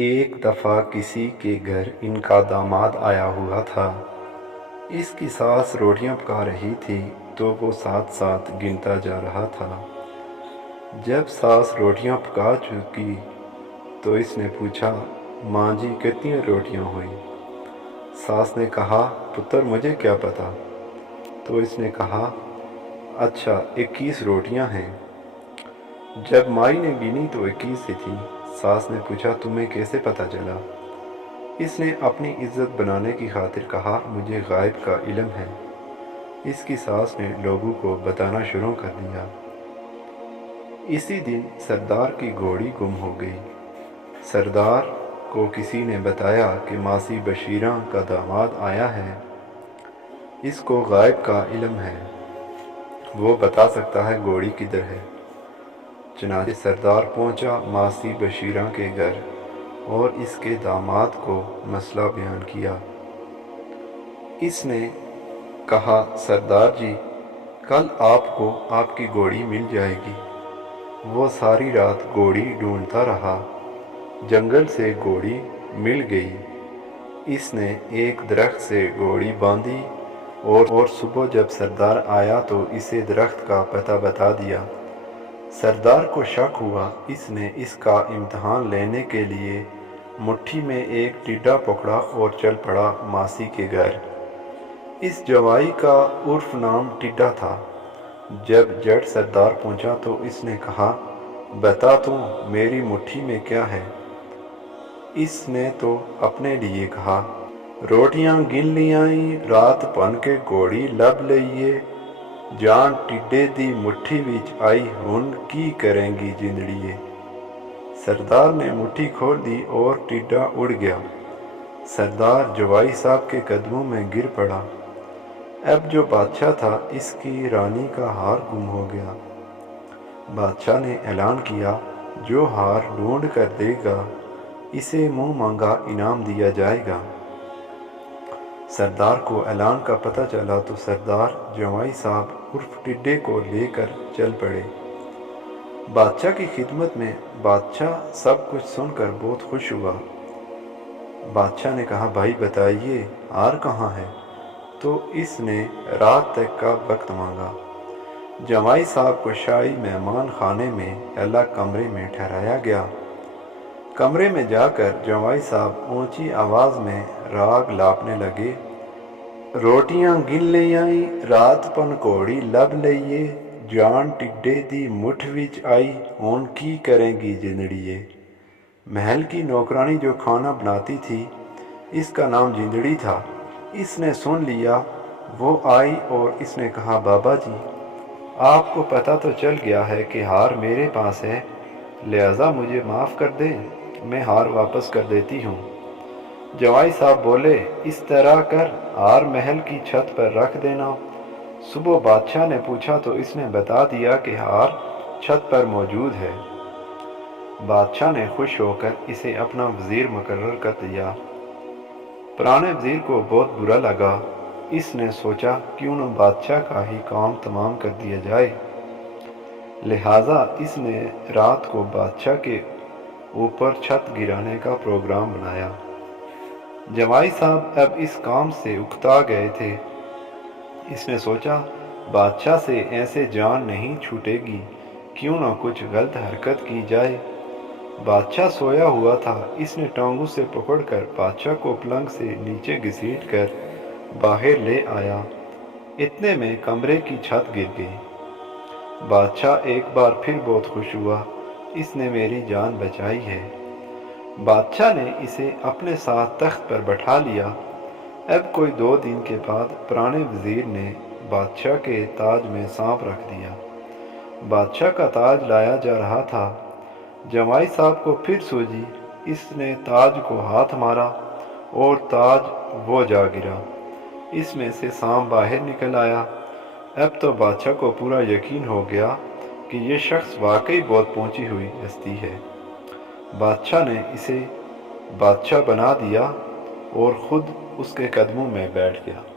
ایک دفعہ کسی کے گھر ان کا داماد آیا ہوا تھا۔ اس کی ساس روٹیاں پکا رہی تھی تو وہ ساتھ ساتھ گنتا جا رہا تھا۔ جب ساس روٹیاں پکا چکی تو اس نے پوچھا، ماں جی کتنی روٹیاں ہوئیں؟ ساس نے کہا، پتر مجھے کیا پتا؟ تو اس نے کہا، اچھا 21 روٹیاں ہیں۔ جب مائی نے گنی تو 21 ہی تھی۔ ساس نے پوچھا، تمہیں کیسے پتہ چلا؟ اس نے اپنی عزت بنانے کی خاطر کہا، مجھے غائب کا علم ہے۔ اس کی ساس نے لوگوں کو بتانا شروع کر دیا۔ اسی دن سردار کی گھوڑی گم ہو گئی۔ سردار کو کسی نے بتایا کہ ماسی بشیرہ کا داماد آیا ہے، اس کو غائب کا علم ہے، وہ بتا سکتا ہے گھوڑی کدھر ہے۔ چنانچہ سردار پہنچا ماسی بشیرہ کے گھر اور اس کے داماد کو مسئلہ بیان کیا۔ اس نے کہا، سردار جی کل آپ کو آپ کی گھوڑی مل جائے گی۔ وہ ساری رات گھوڑی ڈھونڈتا رہا، جنگل سے گھوڑی مل گئی۔ اس نے ایک درخت سے گھوڑی باندھی اور صبح جب سردار آیا تو اسے درخت کا پتہ بتا دیا۔ سردار کو شک ہوا، اس نے اس کا امتحان لینے کے لیے مٹھی میں ایک ٹڈا پکڑا اور چل پڑا ماسی کے گھر۔ اس جوائی کا عرف نام ٹڈا تھا۔ جب جٹ سردار پہنچا تو اس نے کہا، بتا تو میری مٹھی میں کیا ہے؟ اس نے تو اپنے لیے کہا، روٹیاں گن لیائیں رات پن کے گھوڑی لب لئیے، جان ٹڈے دی مٹھی وچ آئی ہن کی کریں گی جندڑیے۔ سردار نے مٹھی کھول دی اور ٹڈا اڑ گیا۔ سردار جوائی صاحب کے قدموں میں گر پڑا۔ اب جو بادشاہ تھا اس کی رانی کا ہار گم ہو گیا۔ بادشاہ نے اعلان کیا، جو ہار ڈھونڈ کر دے گا اسے منہ مانگا انعام دیا جائے گا۔ سردار کو اعلان کا پتہ چلا تو سردار جوائی صاحب عرف ٹڈے کو لے کر چل پڑے بادشاہ کی خدمت میں۔ بادشاہ سب کچھ سن کر بہت خوش ہوا۔ بادشاہ نے کہا، بھائی بتائیے ہار کہاں ہے؟ تو اس نے رات تک کا وقت مانگا۔ جوائی صاحب کو شاہی مہمان خانے میں الگ کمرے میں ٹھہرایا گیا۔ کمرے میں جا کر جوائی صاحب اونچی آواز میں راگ لاپنے لگے، روٹیاں گن لیائیں رات پن گھوڑی لب لئیے، جان ٹڈے دی مٹھ وچ آئی ہن کی کریں گی جندڑیے۔ محل کی نوکرانی جو کھانا بناتی تھی اس کا نام جندڑی تھا۔ اس نے سن لیا، وہ آئی اور اس نے کہا، بابا جی آپ کو پتہ تو چل گیا ہے کہ ہار میرے پاس ہے، لہٰذا مجھے معاف کر دیں، میں ہار واپس کر دیتی ہوں۔ جوائی صاحب بولے، اس طرح کر ہار محل کی چھت پر رکھ دینا۔ صبح بادشاہ نے پوچھا تو اس نے بتا دیا کہ ہار چھت پر موجود ہے۔ بادشاہ نے خوش ہو کر اسے اپنا وزیر مقرر کر دیا۔ پرانے وزیر کو بہت برا لگا۔ اس نے سوچا کیوں نہ بادشاہ کا ہی کام تمام کر دیا جائے، لہٰذا اس نے رات کو بادشاہ کے اوپر چھت گرانے کا پروگرام بنایا۔ جوائی صاحب اب اس کام سے اکتا گئے تھے۔ اس نے سوچا بادشاہ سے ایسے جان نہیں چھوٹے گی، کیوں نہ کچھ غلط حرکت کی جائے۔ بادشاہ سویا ہوا تھا۔ اس نے ٹانگوں سے پکڑ کر بادشاہ کو پلنگ سے نیچے گھسیٹ کر باہر لے آیا۔ اتنے میں کمرے کی چھت گر گئی۔ بادشاہ ایک بار پھر بہت خوش ہوا، اس نے میری جان بچائی ہے۔ بادشاہ نے اسے اپنے ساتھ تخت پر بٹھا لیا۔ اب کوئی 2 دن کے بعد پرانے وزیر نے بادشاہ کے تاج میں سانپ رکھ دیا۔ بادشاہ کا تاج لایا جا رہا تھا۔ جوائی صاحب کو پھر سوجی، اس نے تاج کو ہاتھ مارا اور تاج وہ جا گرا۔ اس میں سے سانپ باہر نکل آیا۔ اب تو بادشاہ کو پورا یقین ہو گیا کہ یہ شخص واقعی بہت پہنچی ہوئی ہستی ہے۔ بادشاہ نے اسے بادشاہ بنا دیا اور خود اس کے قدموں میں بیٹھ گیا۔